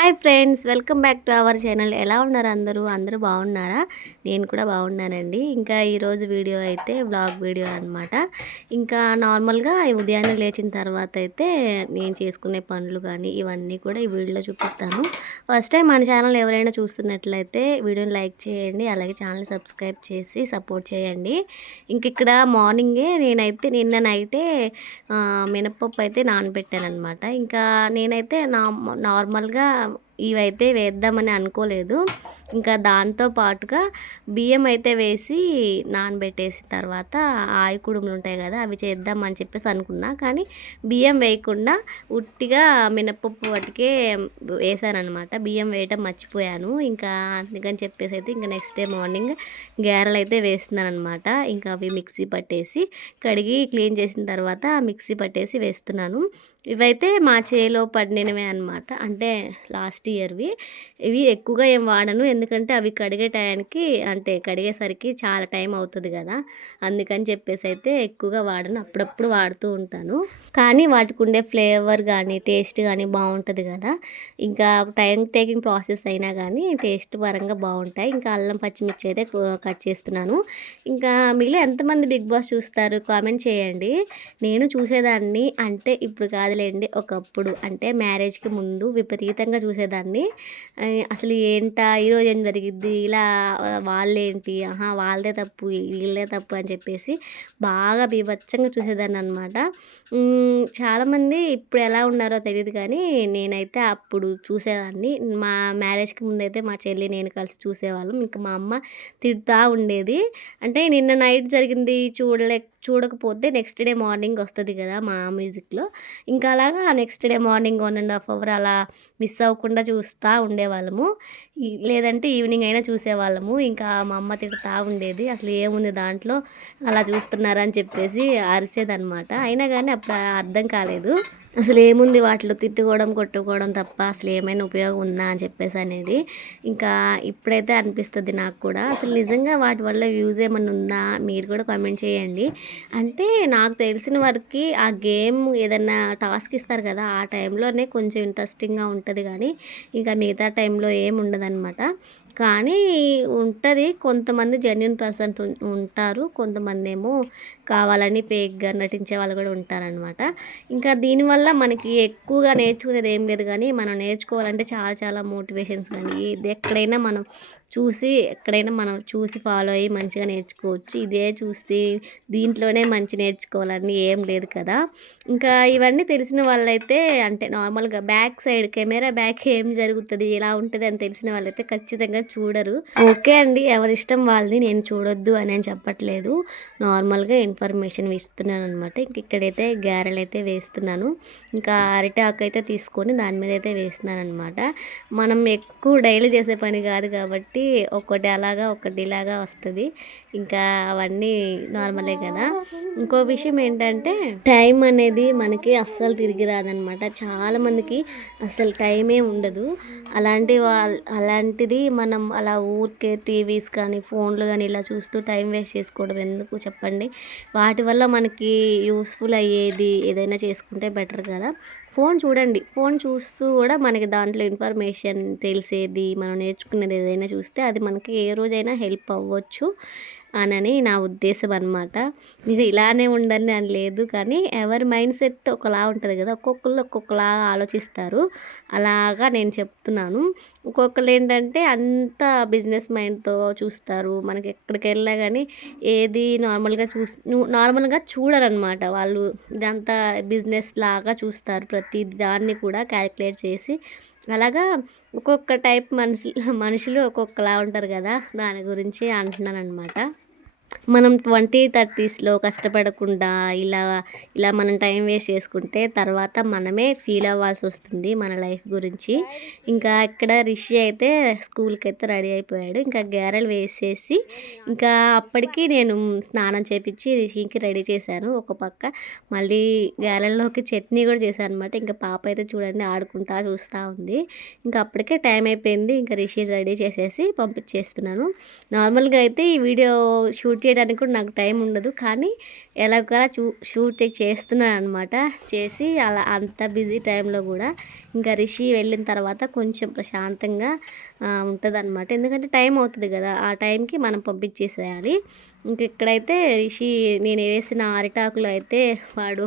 Hi friends welcome back to our channel. ఎలా ఉన్నారు అందరూ? అందరూ బాగున్నారా? నేను కూడా బాగున్నానండి. ఇంకా ఈరోజు వీడియో అయితే బ్లాగ్ వీడియో అనమాట ఇంకా నార్మల్గా ఉదయాన్నే లేచిన తర్వాత అయితే నేను చేసుకునే పనులు కానీ ఇవన్నీ కూడా ఈ వీడియోలో చూపిస్తాను. ఫస్ట్ టైం మన ఛానల్ ఎవరైనా చూస్తున్నట్లయితే వీడియోని లైక్ చేయండి అలాగే ఛానల్ సబ్స్క్రైబ్ చేసి సపోర్ట్ చేయండి. ఇంక ఇక్కడ మార్నింగే నేనైతే నిన్న నైటే మినపప్పు అయితే నానబెట్టాను అనమాట ఇంకా నేనైతే నా నార్మల్గా ఇవైతే వేద్దామని అనుకోలేదు. ఇంకా దాంతో పాటుగా బియ్యం అయితే వేసి నానబెట్టేసిన తర్వాత ఆయి కుడుములు ఉంటాయి కదా అవి చేద్దామని చెప్పేసి అనుకున్నా. కానీ బియ్యం వేయకుండా ఉట్టిగా మినపప్పు వాటికే వేసానమాట బియ్యం వేయటం మర్చిపోయాను. ఇంకా అందుకని చెప్పేసి అయితే ఇంకా నెక్స్ట్ డే మార్నింగ్ గారెలు అయితే వేస్తున్నాను అనమాట ఇంకా అవి మిక్సీ పట్టేసి కడిగి క్లీన్ చేసిన తర్వాత మిక్సీ పట్టేసి వేస్తున్నాను. ఇవైతే మా చేలో పడినవే అనమాట అంటే లాస్ట్ ఇయర్వి. ఇవి ఎక్కువగా ఏం వాడను. ఎందుకంటే అవి కడిగే టయానికి అంటే కడిగేసరికి చాలా టైం అవుతుంది కదా. అందుకని చెప్పేసి అయితే ఎక్కువగా వాడను. అప్పుడప్పుడు వాడుతూ ఉంటాను. కానీ వాటికి ఉండే ఫ్లేవర్ కానీ టేస్ట్ కానీ బాగుంటుంది కదా. ఇంకా టైం టేకింగ్ ప్రాసెస్ అయినా కానీ టేస్ట్ పరంగా బాగుంటాయి. ఇంకా అల్లం పచ్చిమిర్చి అయితే కట్ చేస్తున్నాను. ఇంకా మిగిలిన ఎంతమంది బిగ్ బాస్ చూస్తారు? కామెంట్ చేయండి. నేను చూసేదాన్ని అంటే ఇప్పుడు కాదులేండి ఒకప్పుడు. అంటే మ్యారేజ్కి ముందు విపరీతంగా చూసేదాన్ని. అసలు ఏంటా? ఈరోజు ఏం జరిగిద్ది? ఇలా వాళ్ళేంటి? ఆహా వాళ్ళదే తప్పు వీళ్ళదే తప్పు అని చెప్పేసి బాగా బీభత్సంగా చూసేదాన్ని అనమాట చాలామంది ఇప్పుడు ఎలా ఉన్నారో తెలియదు కానీ నేనైతే అప్పుడు చూసేదాన్ని. మా మ్యారేజ్కి ముందైతే మా చెల్లి నేను కలిసి చూసేవాళ్ళం. ఇంకా మా అమ్మ తిడుతూ ఉండేది. అంటే నిన్న నైట్ జరిగింది చూడలే చూడకపోతే నెక్స్ట్ డే మార్నింగ్ వస్తుంది కదా మా మ్యూజిక్లో. ఇంకా అలాగా next day morning one and half hour అలా మిస్ అవ్వకుండా చూస్తూ ఉండేవాళ్ళము. లేదంటే అంటే ఈవినింగ్ అయినా చూసేవాళ్ళము. ఇంకా మా అమ్మ తిడతా ఉండేది. అసలు ఏముంది దాంట్లో? అలా చూస్తున్నారని చెప్పేసి అరిసేదనమాట అయినా కానీ అప్పుడు అర్థం కాలేదు. అసలు ఏముంది వాటిలో తిట్టుకోవడం కొట్టుకోవడం తప్ప అసలు ఏమైనా ఉపయోగం ఉందా అని చెప్పేసి అనేది ఇంకా ఇప్పుడైతే అనిపిస్తుంది నాకు కూడా. అసలు నిజంగా వాటి వల్ల యూజ్ ఏమైనా ఉందా మీరు కూడా కామెంట్ చేయండి. అంటే నాకు తెలిసిన వరకు ఆ గేమ్ ఏదైనా టాస్క్ ఇస్తారు కదా ఆ టైంలోనే కొంచెం ఇంట్రెస్టింగ్గా ఉంటుంది కానీ ఇంకా మిగతా టైంలో ఏం ఉండదన్నమాట. కానీ ఉంటుంది. కొంతమంది జెన్యున్ పర్సన్ ఉంటారు. కొంతమంది ఏమో కావాలని ఫేక్గా నటించే వాళ్ళు కూడా ఉంటారనమాట ఇంకా దీనివల్ల మనకి ఎక్కువగా నేర్చుకునేది ఏం లేదు కానీ మనం నేర్చుకోవాలంటే చాలా చాలా మోటివేషన్స్ కానీ ఇది ఎక్కడైనా మనం చూసి ఎక్కడైనా మనం చూసి ఫాలో అయ్యి మంచిగా నేర్చుకోవచ్చు. ఇదే చూస్తే దీంట్లోనే మంచి నేర్చుకోవాలని ఏం లేదు కదా. ఇంకా ఇవన్నీ తెలిసిన వాళ్ళైతే అంటే నార్మల్గా బ్యాక్ సైడ్ కెమెరా బ్యాక్ ఏం జరుగుతుంది ఎలా ఉంటుంది అని తెలిసిన వాళ్ళైతే ఖచ్చితంగా చూడరు. ఓకే అండి ఎవరి ఇష్టం వాళ్ళది నేను చూడొద్దు అని చెప్పట్లేదు. నార్మల్గా ఇన్ఫర్మేషన్ ఇస్తున్నాను అనమాట ఇంక ఇక్కడైతే గ్యారెలు అయితే వేస్తున్నాను. ఇంకా అరిటాకు అయితే తీసుకొని దాని మీద అయితే వేస్తున్నాను అనమాట మనం ఎక్కువ డైలీ చేసే పని కాదు కాబట్టి ఒకటి అలాగా ఒకటి ఇలాగా వస్తుంది. ఇంకా అవన్నీ నార్మలే కదా. ఇంకో విషయం ఏంటంటే టైం అనేది మనకి అస్సలు తిరిగి రాదనమాట. చాలా మందికి అసలు టైమే ఉండదు. అలాంటి వాళ్ళ అలాంటిది మనం అలా ఊరికే టీవీస్ కానీ ఫోన్లు కానీ ఇలా చూస్తూ టైం వేస్ట్ చేసుకోవడం ఎందుకు చెప్పండి? వాటి వల్ల మనకి యూస్ఫుల్ అయ్యేది ఏదైనా చేసుకుంటే బెటర్ కదా. ఫోన్ చూడండి. ఫోన్ చూస్తూ కూడా మనకి దాంట్లో ఇన్ఫర్మేషన్ తెలిసేది మనం నేర్చుకునేది ఏదైనా చూస్తే అది మనకి ఏ రోజైనా హెల్ప్ అవ్వచ్చు. అనని నా ఉద్దేశం అనమాట మీరు ఇలానే ఉండాలని అని లేదు కానీ ఎవరి మైండ్ సెట్ ఒకలా ఉంటుంది కదా ఒక్కొక్కళ్ళు ఒక్కొక్కలా ఆలోచిస్తారు. అలాగా నేను చెప్తున్నాను. ఒక్కొక్కరు ఏంటంటే అంత బిజినెస్ మైండ్తో చూస్తారు. మనకి ఎక్కడికి వెళ్ళినా కానీ ఏది నార్మల్గా చూస్ నార్మల్గా చూడరనమాట వాళ్ళు ఇదంతా బిజినెస్ లాగా చూస్తారు. ప్రతి దాన్ని కూడా క్యాలిక్యులేట్ చేసి అలాగా ఒక్కొక్క టైప్ మనుషులు మనుషులు ఒక్కొక్కలా ఉంటారు కదా దాని గురించి అంటున్నాను అనమాట మనం ట్వంటీ థర్టీస్లో కష్టపడకుండా ఇలా ఇలా మనం టైం వేస్ట్ చేసుకుంటే తర్వాత మనమే ఫీల్ అవ్వాల్సి వస్తుంది మన లైఫ్ గురించి. ఇంకా ఇక్కడ రిషి అయితే స్కూల్కి అయితే రెడీ అయిపోయాడు. ఇంకా గ్యారెలు వేసేసి ఇంకా అప్పటికి నేను స్నానం చేపించి రిషికి రెడీ చేశాను ఒక పక్క. మళ్ళీ గ్యారెల్లోకి చట్నీ కూడా చేశాను అనమాట ఇంకా పాప అయితే చూడండి ఆడుకుంటా చూస్తూ ఉంది. ఇంకా అప్పటికే టైం అయిపోయింది. ఇంకా రిషి రెడీ చేసేసి పంపించేస్తున్నాను. నార్మల్గా అయితే ఈ వీడియో షూట్ చేయడానికి కూడా నాకు టైం ఉండదు. కానీ ఎలాగోలా చూ షూట్ చేస్తున్నాను అనమాట చేసి అలా అంత బిజీ టైంలో కూడా ఇంకా రిషి వెళ్ళిన తర్వాత కొంచెం ప్రశాంతంగా ఉంటుంది అనమాట ఎందుకంటే టైం అవుతుంది కదా ఆ టైంకి మనం పంపించేసేయాలి. ఇంక ఇక్కడైతే రిషి నేను వేసిన అరిటాకులు అయితే వాడు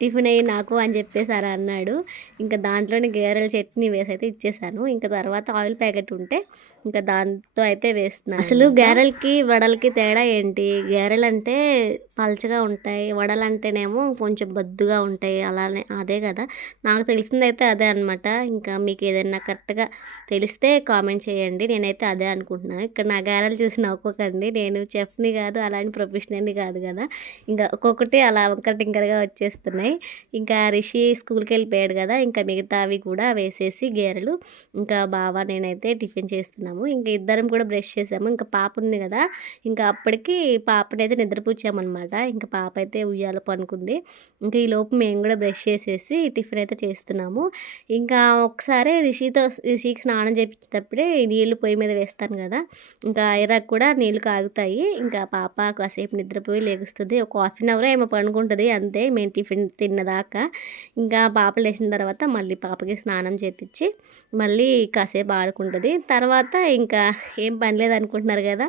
టిఫిన్ అయ్యి నాకు అని చెప్పేసారు అన్నాడు. ఇంకా దాంట్లోనే గేరెల చట్నీ వేసి అయితే ఇచ్చేసాను. ఇంకా తర్వాత ఆయిల్ ప్యాకెట్ ఉంటే ఇంకా దాంతో అయితే వేస్తున్నాను అసలు గారెలకి వడలకి తేడా ఏంటి? గారెలు అంటే పల్చగా ఉంటాయి. వడలు అంటేనేమో కొంచెం బద్దుగా ఉంటాయి. అలానే అదే కదా. నాకు తెలిసిందైతే అదే అనమాట ఇంకా మీకు ఏదైనా కరెక్ట్గా తెలిస్తే కామెంట్ చేయండి. నేనైతే అదే అనుకుంటున్నాను. ఇక్కడ నా గారాలు చూసి నవ్వుకోకండి నేను చెఫ్ని కాదు అలాంటి ప్రొఫెషనల్ని కాదు కదా. ఇంకా ఒక్కొక్కటి అలా వంకర టింకరగా వచ్చేస్తున్నాయి. ఇంకా రిషి స్కూల్కి వెళ్ళిపోయాడు కదా. ఇంకా మిగతావి కూడా వేసేసి గేరెలు. ఇంకా బావా నేనైతే టిఫిన్ చేస్తున్నాము. ఇంకా ఇద్దరం కూడా బ్రష్ చేసాము. ఇంకా పాప ఉంది కదా. ఇంకా అప్పటికి పాపనైతే నిద్రపుచ్చామన్నమాట. ఇంకా పాప అయితే ఉయ్యాల పనుకుంది. ఇంకా ఈ లోపు మేము కూడా బ్రష్ చేసేసి టిఫిన్ అయితే చేస్తున్నాము. ఇంకా ఒకసారి రిషితో రిషికి స్నానం చేయించేటప్పుడే నీళ్ళు పొయ్యి మీద వేస్తాను కదా ఇంకా ఎర్రకు కూడా నీళ్ళు కాగుతాయి. ఇంకా పాప కాసేపు నిద్రపోయి లేగుస్తుంది. ఒక హాఫ్ అన్ అవర్ ఏమో పనుకుంటుంది అంతే మేము టిఫిన్ తిన్నదాకా. ఇంకా పాప లేచిన తర్వాత మళ్ళీ పాపకి స్నానం చేపించి మళ్ళీ కాసేపు ఆడుకుంటుంది. తర్వాత ఇంకా ఏం పని లేదు అనుకుంటున్నారు కదా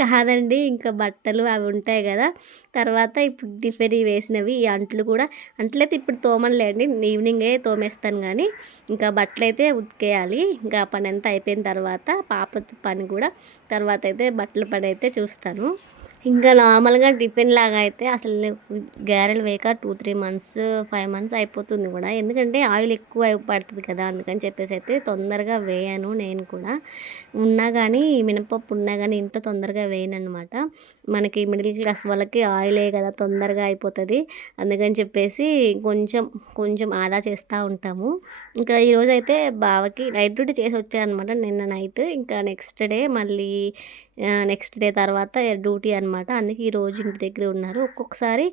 కాదండి ఇంకా బట్టలు అవి ఉంటాయి కదా తర్వాత ఇప్పుడు టిఫిన్ వేసినవి ఈ అంట్లు కూడా. అంట్లయితే ఇప్పుడు తోమలేండి ఈవినింగే తోమేస్తాను కానీ ఇంకా బట్టలు అయితే ఉతికేయాలి. ఇంకా పని అంతా అయిపోయిన తర్వాత పాప పని కూడా తర్వాత అయితే బట్టల పని అయితే చూస్తాను. ఇంకా నార్మల్గా టిఫిన్ లాగా అయితే అసలు గారెలు వేయక two three months five months అయిపోతుంది కూడా. ఎందుకంటే ఆయిల్ ఎక్కువ పడుతుంది కదా అందుకని చెప్పేసి అయితే తొందరగా వేయను నేను కూడా. ఉన్నా కానీ మినపప్పు ఉన్నా కానీ ఇంట్లో తొందరగా వేయను అనమాట మనకి మిడిల్ క్లాస్ వాళ్ళకి ఆయిలే కదా తొందరగా అయిపోతుంది. అందుకని చెప్పేసి కొంచెం కొంచెం ఆదా చేస్తూ ఉంటాము. ఇంకా ఈరోజు అయితే బావకి నైట్ డ్యూటీ చేసి వచ్చానమాట నిన్న నైట్. ఇంకా నెక్స్ట్ డే మళ్ళీ నెక్స్ట్ డే తర్వాత డ్యూటీ అనమాట అందుకే ఈరోజు ఇంటి దగ్గర ఉన్నారు. ఒక్కొక్కసారి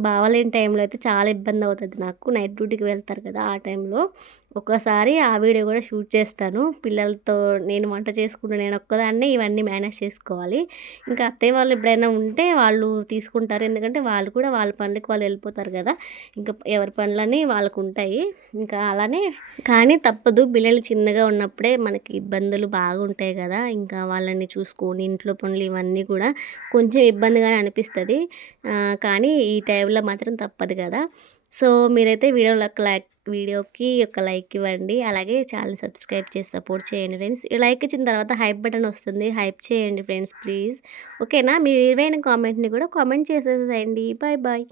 బావలేని టైంలో అయితే చాలా ఇబ్బంది అవుతుంది నాకు. నైట్ డ్యూటీకి వెళ్తారు కదా ఆ టైంలో. ఒక్కసారి ఆ వీడియో కూడా షూట్ చేస్తాను. పిల్లలతో నేను వంట చేసుకుంటూ నేను ఒక్కదాన్నే ఇవన్నీ మేనేజ్ చేసుకోవాలి. ఇంకా అత్తయ్య వాళ్ళు ఎప్పుడైనా ఉంటే వాళ్ళు తీసుకుంటారు. ఎందుకంటే వాళ్ళు కూడా వాళ్ళ పనులకి వాళ్ళు వెళ్ళిపోతారు కదా. ఇంకా ఎవరి పనులని వాళ్ళకు ఉంటాయి. ఇంకా అలానే కానీ తప్పదు. పిల్లలు చిన్నగా ఉన్నప్పుడే మనకి ఇబ్బందులు బాగుంటాయి కదా. ఇంకా వాళ్ళని చూసుకొని ఇంట్లో పనులు ఇవన్నీ కూడా కొంచెం ఇబ్బందిగానే అనిపిస్తుంది. కానీ ఈ టైంలో మాత్రం తప్పదు కదా. సో మీరైతే వీడియోలో లైక్ వీడియోకి ఒక లైక్ ఇవ్వండి. అలాగే ఛానల్ సబ్స్క్రైబ్ చేసి సపోర్ట్ చేయండి ఫ్రెండ్స్. ఈ లైక్ ఇచ్చిన తర్వాత హైప్ బటన్ వస్తుంది. హైప్ చేయండి ఫ్రెండ్స్ ప్లీజ్. ఓకేనా? మీ విలువైన కామెంట్ని కూడా కామెంట్ చేసేసేయండి. Bye bye